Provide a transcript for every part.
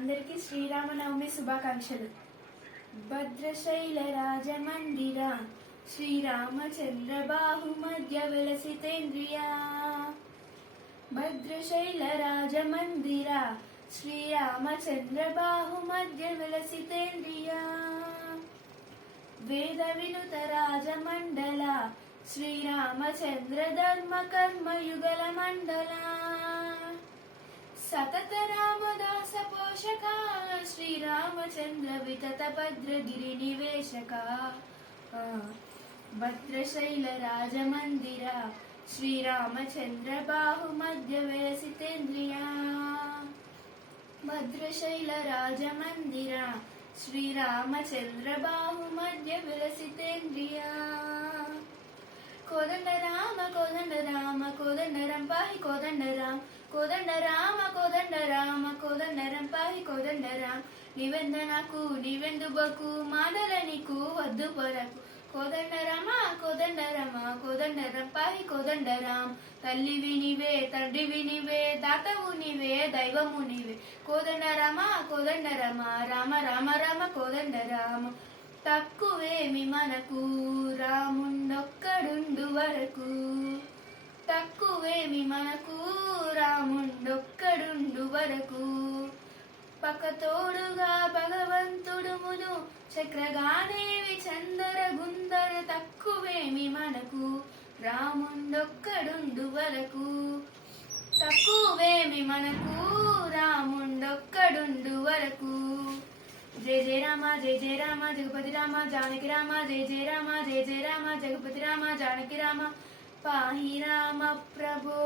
అందరికీ శ్రీరామనవమి శుభాకాంక్షలు. భద్రశైల రాజమందిర శ్రీరామచంద్ర బాహుమధ్య విలసితేంద్రియ. భద్రశైల రాజమందిర శ్రీరామచంద్ర బాహుమధ్య విలసితేంద్రియ. వేద వినుత రాజమండల శ్రీరామచంద్ర ధర్మ కర్మ యుగల మండల. సతత రామదాస పోషక శ్రీరామచంద్ర వితత భద్రగిరి నివేశక. భద్రశైల రాజమందిర శ్రీరామచంద్ర బాహుమధ్య విలసితేంద్రియ. భద్రశైల రాజమందిర శ్రీరామచంద్ర బాహుమధ్య విలసితేంద్రియ. కోదండ రామ కోదండ రామ కోదండరం పాహి కోదండరాం. కోదండ రామ కోదండ రామ కోదండరం పాహి కోదండరాం. నివెందనకు నివెందుబకు మాదల నీకు వద్దు పొరకు. కోదండరమ కోదండరమ కోదండరం పాహి కోదండరాం. తల్లివి నీవే తండ్రివి నీవే దాతవు నీవే దైవము నీవే. కోదండరమ కోదండరమ రామ రామ రామ కోదండరామ. తక్కువేమి మనకు రాముండొక్కడుండు వరకు. తక్కువేమి మనకు రాముండొక్కడుండు వరకు. పక్కతోడుగా భగవంతుడుమును చక్రగానేవి చందర గుందర. తక్కువేమి మనకు రాముండొక్కడుండు వరకు. తక్కువేమి మనకు రాముండొక్కడుండు వరకు. జయ జయ రామ జయ జయ రామ జగపతి రామ జానకి రామ జయ జయ రామ జయ జయ రామ జగపతి రామ జానకి రామ. పాహి రామ ప్రభో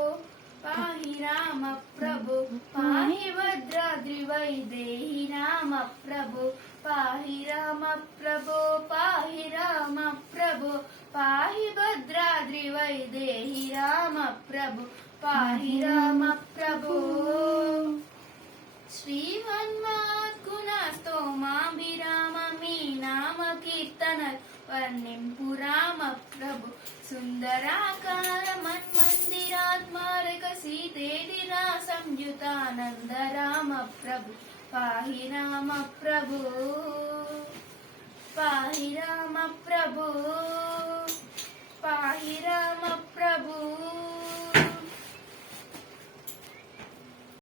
పాహి రామ ప్రభో పాహి భద్రాద్రి వైదేహి రామ ప్రభో. పాహి రామ ప్రభో పాహి రామ ప్రభో పాహి భద్రాద్రి వైదేహి రామ ప్రభో. పాహి రామ ప్రభో. శ్రీమన్మాత్కునస్తోమాభిరామమీ నామ కీర్తన వర్ణింపు రామ ప్రభు. సుందరాకార మన్మందిరాత్మారక సీతేదిరా సంయుతానంద రామ ప్రభు. పాహి రామ ప్రభు పాహి రామ ప్రభు పాహి రామ